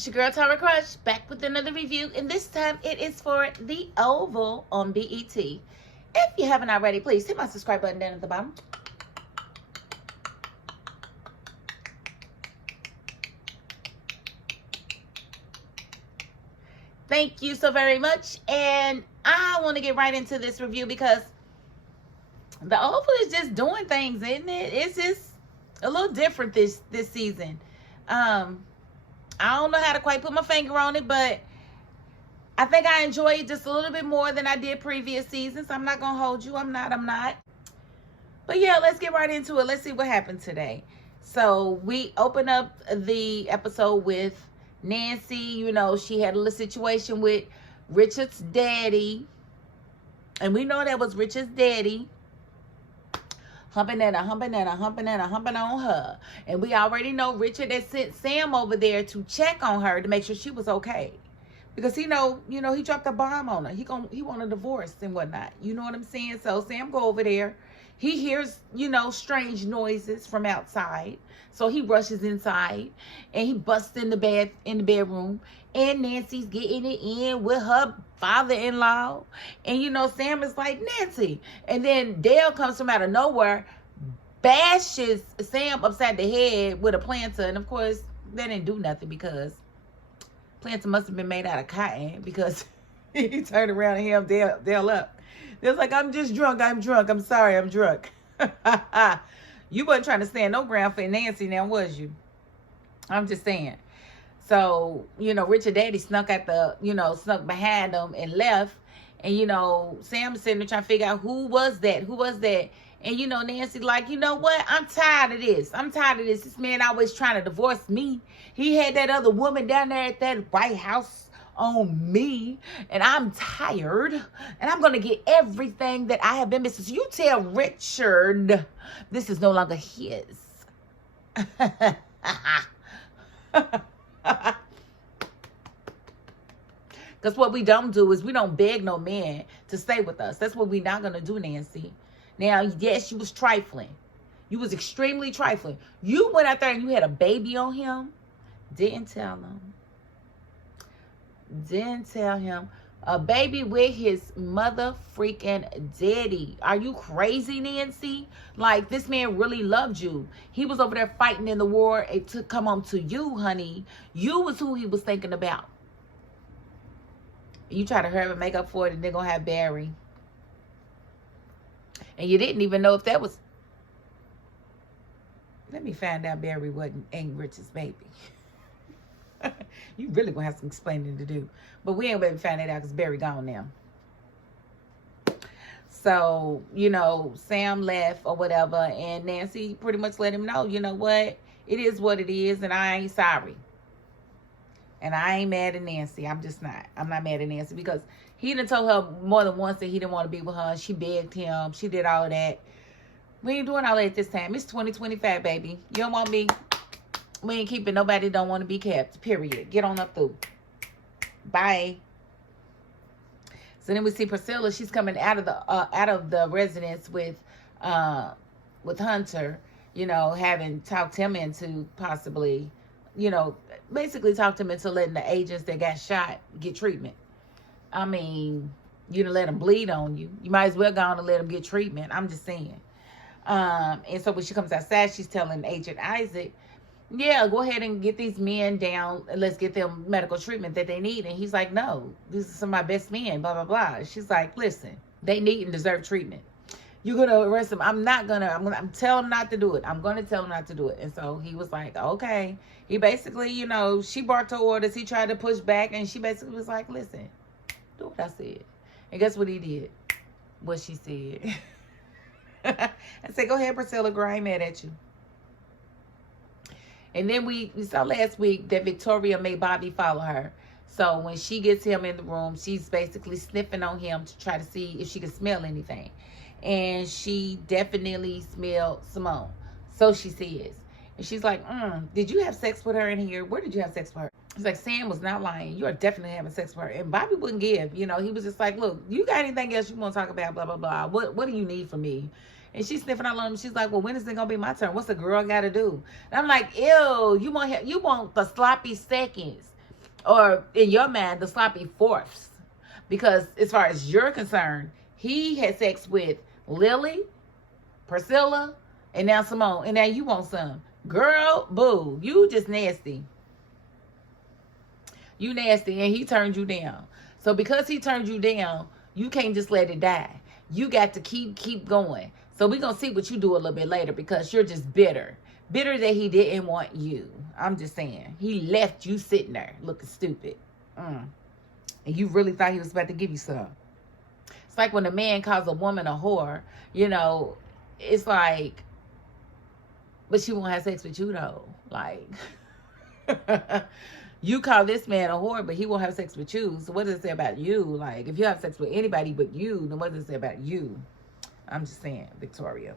it's your girl Tara Crush, back with another review, and this time it is for The Oval on BET. If you haven't already, please hit my subscribe button down at the bottom. Thank you so very much, and I want to get right into this review because The Oval is just doing things, isn't it? It's just a little different this season. I don't know how to quite put my finger on it, but I think I enjoy it just a little bit more than I did previous seasons. I'm not going to hold you. I'm not. But yeah, let's get right into it. Let's see what happened today. So we open up the episode with Nancy. You know, she had a little situation with Richard's daddy. And we know that was Richard's daddy. Humping on her. And we already know Richard had sent Sam over there to check on her to make sure she was okay. Because he dropped a bomb on her. He want a divorce and whatnot. You know what I'm saying? So Sam go over there. He hears, strange noises from outside. So he rushes inside and he busts in the bedroom. And Nancy's getting it in with her father-in-law. And Sam is like, Nancy. And then Dale comes from out of nowhere, bashes Sam upside the head with a planter. And of course, that didn't do nothing because planter must have been made out of cotton, because he turned around and held Dale up. They was like, I'm just drunk. I'm sorry, I'm drunk. You wasn't trying to stand no ground for Nancy now, was you? I'm just saying. So, Richard daddy snuck behind them and left. And, Sam was sitting there trying to figure out who was that. And, Nancy like, you know what? I'm tired of this. This man always trying to divorce me. He had that other woman down there at that White House on me. And I'm tired. And I'm going to get everything that I have been missing. So you tell Richard this is no longer his. Because what we don't do is we don't beg no man to stay with us. That's what we're not going to do, Nancy. Now, yes, you was trifling. You was extremely trifling. You went out there and you had a baby on him. Didn't tell him. A baby with his mother freaking daddy. Are you crazy, Nancy? Like, this man really loved you. He was over there fighting in the war to come home to you, honey. You was who he was thinking about. You try to hurry up and make up for it, and they're going to have Barry. And you didn't even know if that was... Let me find out Barry ain't Richard's baby. You really going to have some explaining to do. But we ain't going to find that out because Barry gone now. So, Sam left or whatever. And Nancy pretty much let him know, you know what? It is what it is, and I ain't sorry. And I ain't mad at Nancy. I'm not mad at Nancy because he done told her more than once that he didn't want to be with her. She begged him. She did all of that. We ain't doing all that this time. It's 2025, baby. You don't want me. We ain't keeping nobody that don't want to be kept. Period. Get on up through. Bye. So then we see Priscilla. She's coming out of the residence with Hunter. Having talked him into possibly, basically talked him into letting the agents that got shot get treatment. I mean, you done let them bleed on you. You might as well go on and let them get treatment. I'm just saying. And so when she comes outside, she's telling Agent Isaac, yeah, go ahead and get these men down and let's get them medical treatment that they need. And he's like, no, these are some of my best men, blah, blah, blah. She's like, listen, they need and deserve treatment. You're going to arrest them. I'm telling them not to do it. I'm going to tell them not to do it. And so he was like, okay. He basically, she barked her orders. He tried to push back. And she basically was like, listen, do what I said. And guess what he did? What she said. I said, go ahead, Priscilla, girl, I ain't mad at you. And then we saw last week that Victoria made Bobby follow her. So when she gets him in the room, she's basically sniffing on him to try to see if she can smell anything. And she definitely smelled Simone. So she says. And she's like, did you have sex with her in here? Where did you have sex with her? It's like, Sam was not lying. You are definitely having sex with her. And Bobby wouldn't give. He was just like, look, you got anything else you want to talk about? Blah, blah, blah. What do you need from me? And she's sniffing all on him. She's like, well, when is it going to be my turn? What's the girl got to do? And I'm like, ew, you want the sloppy seconds. or in your mind, the sloppy fourths. Because as far as you're concerned, he had sex with Lily, Priscilla, and now Simone, and now you want some. Girl, boo, you just nasty. You nasty, and he turned you down. So because he turned you down, you can't just let it die. You got to keep going. So we're going to see what you do a little bit later, because you're just bitter. Bitter that he didn't want you. I'm just saying. He left you sitting there looking stupid. And you really thought he was about to give you some. It's like when a man calls a woman a whore, you know, it's like, but she won't have sex with you though. Like, you call this man a whore, but he won't have sex with you. So what does it say about you? Like, if you have sex with anybody but you, then what does it say about you? I'm just saying, Victoria.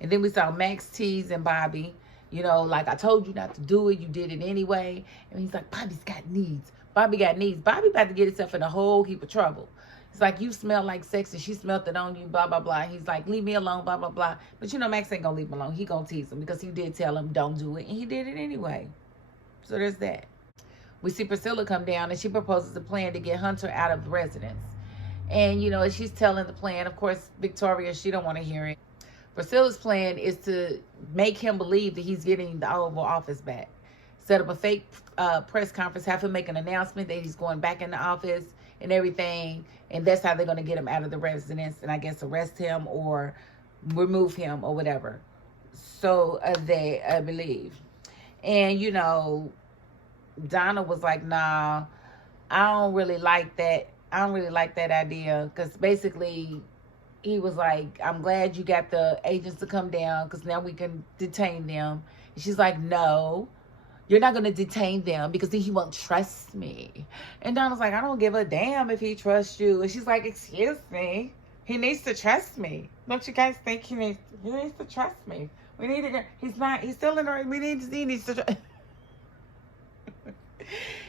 And then we saw Max teasing Bobby. You know, like, I told you not to do it. You did it anyway. And he's like, Bobby's got needs. Bobby got needs. Bobby about to get himself in a whole heap of trouble. It's like, you smell like sex and she smelled it on you, blah, blah, blah. He's like, leave me alone, blah, blah, blah. But, you know, Max ain't going to leave him alone. He going to tease him because he did tell him don't do it. And he did it anyway. So there's that. We see Priscilla come down and she proposes a plan to get Hunter out of the residence. And, you know, as she's telling the plan, of course, Victoria, she don't want to hear it. Priscilla's plan is to make him believe that he's getting the Oval Office back. Set up a fake press conference, have him make an announcement that he's going back in the office and everything. And that's how they're going to get him out of the residence and I guess arrest him or remove him or whatever. So they believe. And, you know, Donna was like, nah, I don't really like that. I don't really like that idea. Because basically, he was like, I'm glad you got the agents to come down because now we can detain them. And she's like, no, you're not going to detain them because he won't trust me. And Donna's like, I don't give a damn if he trusts you. And she's like, excuse me, he needs to trust me. Don't you guys think he needs to trust me? We need to, he's still in the, he needs to trust.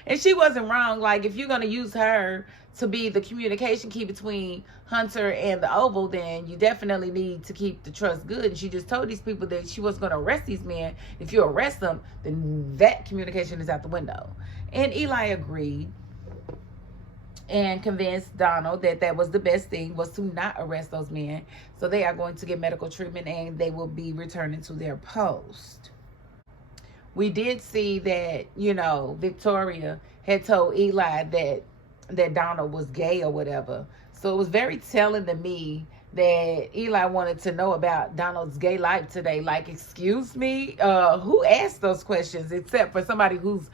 And she wasn't wrong. Like, if you're going to use her to be the communication key between Hunter and the Oval, then you definitely need to keep the trust good. And she just told these people that she wasn't going to arrest these men. If you arrest them, then that communication is out the window. And Eli agreed and convinced Donald that that was the best thing, was to not arrest those men. So they are going to get medical treatment and they will be returning to their post. We did see that, you know, Victoria had told Eli that Donald was gay or whatever. So it was very telling to me that Eli wanted to know about Donald's gay life today. Like, excuse me? Who asked those questions except for somebody who's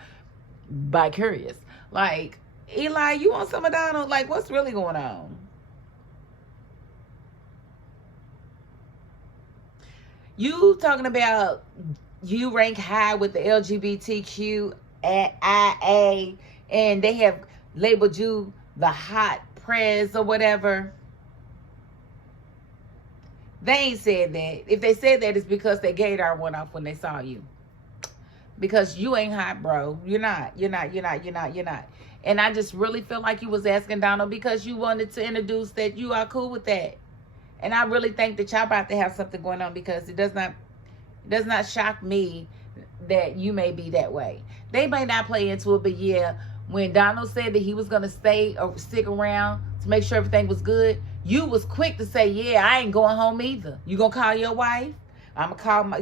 bi-curious? Like, Eli, you want some of Donald? Like, what's really going on? You talking about you rank high with the LGBTQIA, and they have labeled you the hot prez or whatever. They ain't said that. If they said that, it's because their gaydar went off when they saw you. Because you ain't hot, bro. You're not. And I just really feel like you was asking Donald because you wanted to introduce that you are cool with that. And I really think that y'all about to have something going on, because it does not shock me that you may be that way. They may not play into it, but yeah, when Donald said that he was going to stay or stick around to make sure everything was good, you was quick to say, yeah, I ain't going home either. You going to call your wife? You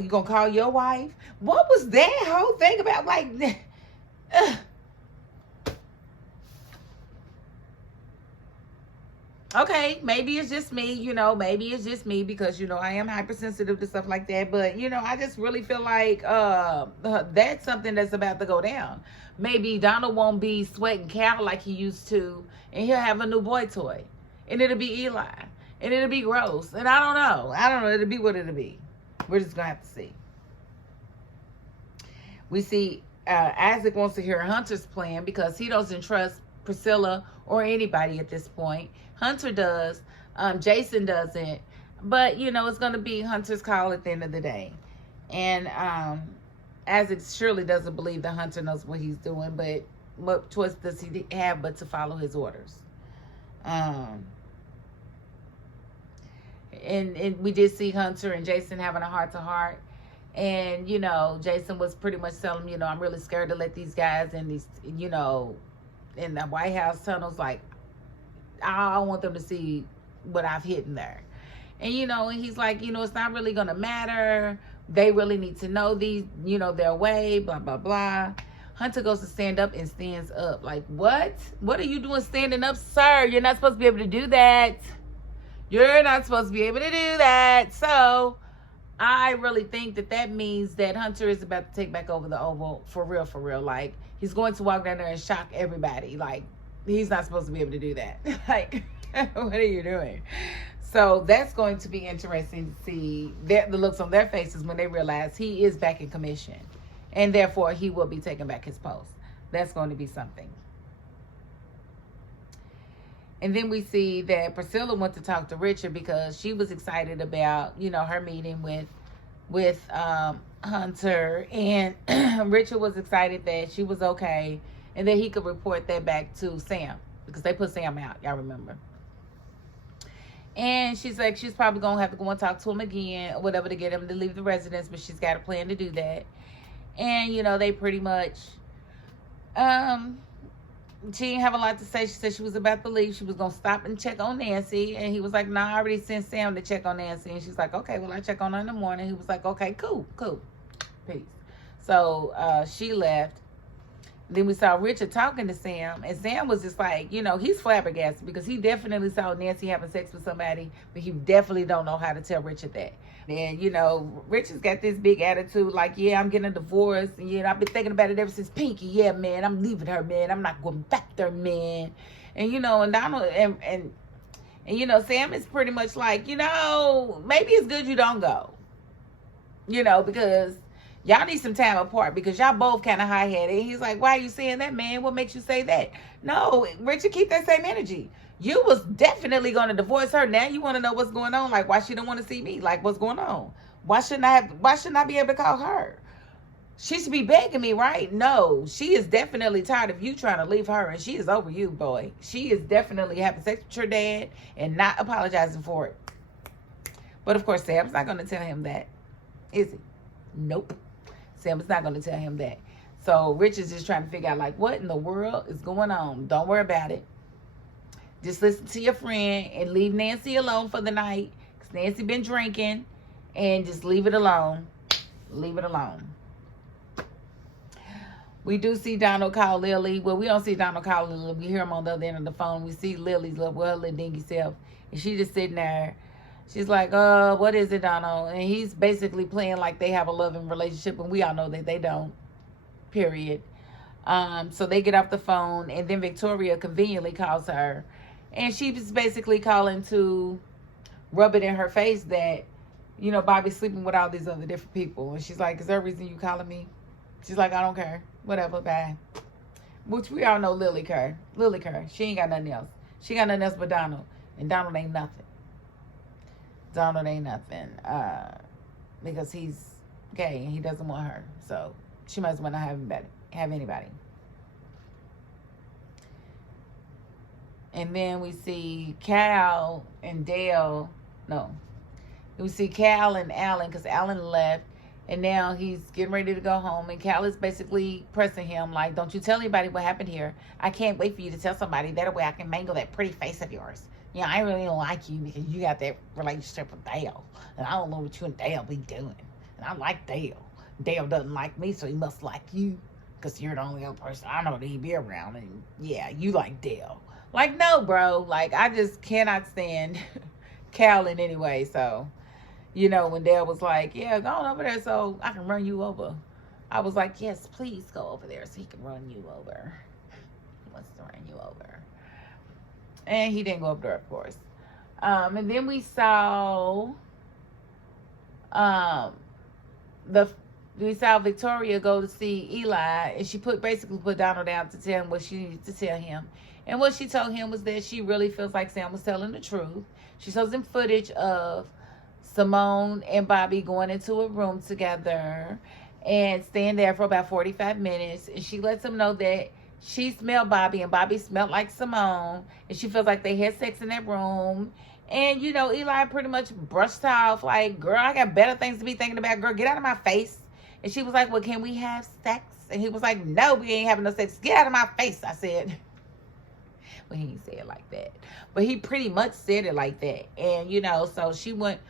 going to call your wife? What was that whole thing about? Like, okay, maybe it's just me, you know, maybe it's just me because, you know, I am hypersensitive to stuff like that. But, you know, I just really feel like that's something that's about to go down. Maybe Donald won't be sweating cow like he used to, and he'll have a new boy toy. And it'll be Eli. And it'll be gross. And I don't know. It'll be what it'll be. We're just going to have to see. We see Isaac wants to hear Hunter's plan because he doesn't trust Priscilla or anybody at this point. Hunter does. Jason doesn't. But, you know, it's going to be Hunter's call at the end of the day. And Isaac surely doesn't believe that Hunter knows what he's doing. But what choice does he have but to follow his orders? And we did see Hunter and Jason having a heart-to-heart. And, you know, Jason was pretty much telling him, you know, I'm really scared to let these guys in these, you know, in the White House tunnels. Like, I want them to see what I've hidden there. And, you know, and he's like, you know, it's not really going to matter. They really need to know these, you know, their way, blah, blah, blah. Hunter goes to stand up and stands up. Like, what? What are you doing standing up, sir? You're not supposed to be able to do that. You're not supposed to be able to do that. So I really think that that means that Hunter is about to take back over the Oval for real, for real. Like, he's going to walk down there and shock everybody. Like, he's not supposed to be able to do that. Like, what are you doing? So that's going to be interesting to see the looks on their faces when they realize he is back in commission. And therefore, he will be taking back his post. That's going to be something. And then we see that Priscilla went to talk to Richard because she was excited about, you know, her meeting with Hunter. And Richard was excited that she was okay and that he could report that back to Sam because they put Sam out, y'all remember. And she's like, she's probably going to have to go and talk to him again or whatever to get him to leave the residence, but she's got a plan to do that. And, you know, they pretty much, she didn't have a lot to say. She said she was about to leave. She was going to stop and check on Nancy. And he was like, nah, I already sent Sam to check on Nancy. And she's like, okay, well, I'll check on her in the morning. He was like, okay, cool. Peace. So she left. Then we saw Richard talking to Sam. And Sam was just like, you know, he's flabbergasted because he definitely saw Nancy having sex with somebody. But he definitely don't know how to tell Richard that. And, you know, Richard's got this big attitude like, yeah, I'm getting a divorce. And, you know, I've been thinking about it ever since Pinky. Yeah, man, I'm leaving her, man. I'm not going back there, man. And, you know, and Donald and you know, Sam is pretty much like, you know, maybe it's good you don't go. You know, because y'all need some time apart because y'all both kind of high-headed. He's like, why are you saying that, man? What makes you say that? No, Richard, keep that same energy. You was definitely going to divorce her. Now you want to know what's going on. Like, why she don't want to see me? Like, what's going on? Why shouldn't I be able to call her? She should be begging me, right? No, she is definitely tired of you trying to leave her, and she is over you, boy. She is definitely having sex with your dad and not apologizing for it. But, of course, Sam's not going to tell him that, is he? Nope. Sam is not going to tell him that. So Richard's just trying to figure out, like, what in the world is going on? Don't worry about it. Just listen to your friend and leave Nancy alone for the night. Because Nancy been drinking. And just leave it alone. Leave it alone. We do see Donald call Lily. Well, we don't see Donald call Lily. We hear him on the other end of the phone. We see Lily's little dingy self. And she just sitting there. She's like, what is it, Donald? And he's basically playing like they have a loving relationship. And we all know that they don't. Period. So they get off the phone. And then Victoria conveniently calls her. And she's basically calling to rub it in her face that, you know, Bobby's sleeping with all these other different people. And she's like, is there a reason you calling me? She's like, I don't care. Whatever, bye. Which we all know Lily care. Lily care. She ain't got nothing else. She got nothing else but Donald. And Donald ain't nothing. Donald ain't nothing. Because he's gay and he doesn't want her. So she might as well not have anybody. And then we see Cal and Dale. No. We see Cal and Alan because Alan left. And now he's getting ready to go home. And Cal is basically pressing him like, don't you tell anybody what happened here. I can't wait for you to tell somebody. That way I can mangle that pretty face of yours. You know, I really don't like you because you got that relationship with Dale. And I don't know what you and Dale be doing. And I like Dale. Dale doesn't like me, so he must like you. Because you're the only other person I know that he be around. And yeah, you like Dale. Like, no, bro. Like, I just cannot stand Cal in any way. So, you know, when Dale was like, yeah, go on over there so I can run you over. I was like, yes, please go over there so he can run you over. He wants to run you over. And he didn't go up there, of course. And then we saw Victoria go to see Eli, and she basically put Donald down to tell him what she needed to tell him. And what she told him was that she really feels like Sam was telling the truth. She shows him footage of Simone and Bobby going into a room together and staying there for about 45 minutes. And she lets him know that she smelled Bobby, and Bobby smelled like Simone, and she feels like they had sex in that room. And, you know, Eli pretty much brushed her off like, girl, I got better things to be thinking about. Girl, get out of my face. And she was like, well, can we have sex? And he was like, no, we ain't having no sex. Get out of my face, I said. Well, he didn't say it like that. But he pretty much said it like that. And, you know, so she went,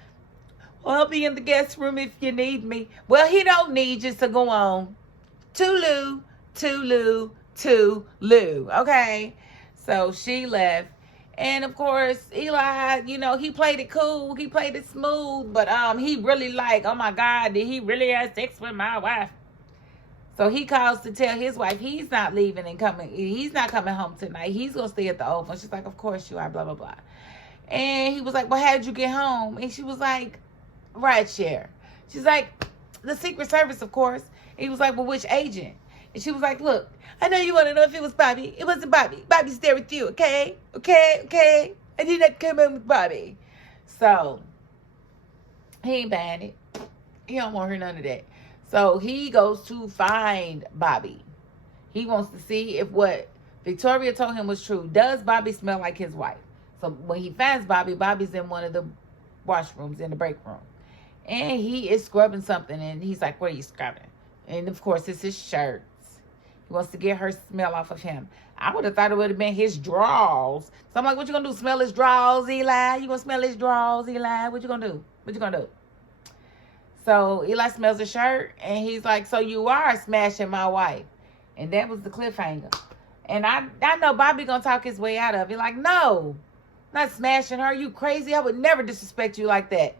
well, I'll be in the guest room if you need me. Well, he don't need you, so go on. Tulu, Tulu, Tulu. Okay? So she left. And, of course, Eli, you know, he played it cool. He played it smooth. But he really like, oh, my God, did he really have sex with my wife? So he calls to tell his wife he's not leaving and coming. He's not coming home tonight. He's going to stay at the Oval. She's like, of course you are, blah, blah, blah. And he was like, well, how did you get home? And she was like, ride share. She's like, the Secret Service, of course. And he was like, well, which agent? And she was like, look, I know you want to know if it was Bobby. It wasn't Bobby. Bobby's there with you, okay? Okay? I did not come home with Bobby. So, he ain't buying it. He don't want to hear none of that. So, he goes to find Bobby. He wants to see if what Victoria told him was true. Does Bobby smell like his wife? So, when he finds Bobby, Bobby's in one of the washrooms in the break room. And he is scrubbing something. And he's like, what are you scrubbing? And, of course, it's his shirts. He wants to get her smell off of him. I would have thought it would have been his drawers. So I'm like, what you going to do? Smell his drawers, Eli? You going to smell his drawers, Eli? What you going to do? What you going to do? So Eli smells the shirt. And he's like, so you are smashing my wife. And that was the cliffhanger. And I know Bobby going to talk his way out of it. Like, no. Not smashing her. You crazy? I would never disrespect you like that.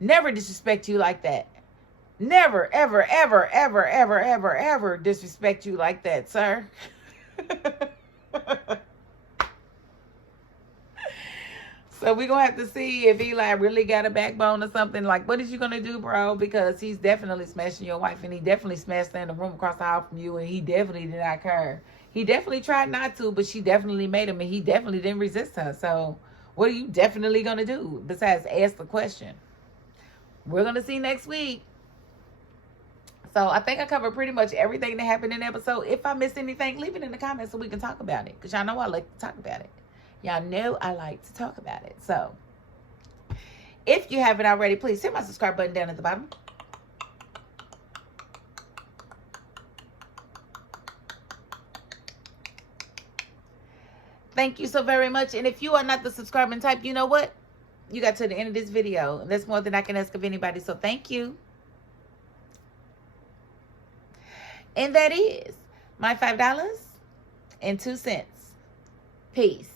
Never disrespect you like that. Never, ever, ever, ever, ever, ever, ever disrespect you like that, sir. So we're going to have to see if Eli really got a backbone or something. Like, what is you going to do, bro? Because he's definitely smashing your wife. And he definitely smashed her in the room across the hall from you. And he definitely did not care. He definitely tried not to, but she definitely made him. And he definitely didn't resist her. So what are you definitely going to do besides ask the question? We're going to see next week. So I think I covered pretty much everything that happened in the episode. If I missed anything, leave it in the comments so we can talk about it. Because y'all know I like to talk about it. Y'all know I like to talk about it. So if you haven't already, please hit my subscribe button down at the bottom. Thank you so very much. And if you are not the subscribing type, you know what? You got to the end of this video. And that's more than I can ask of anybody. So thank you. And that is my $5.02. Peace.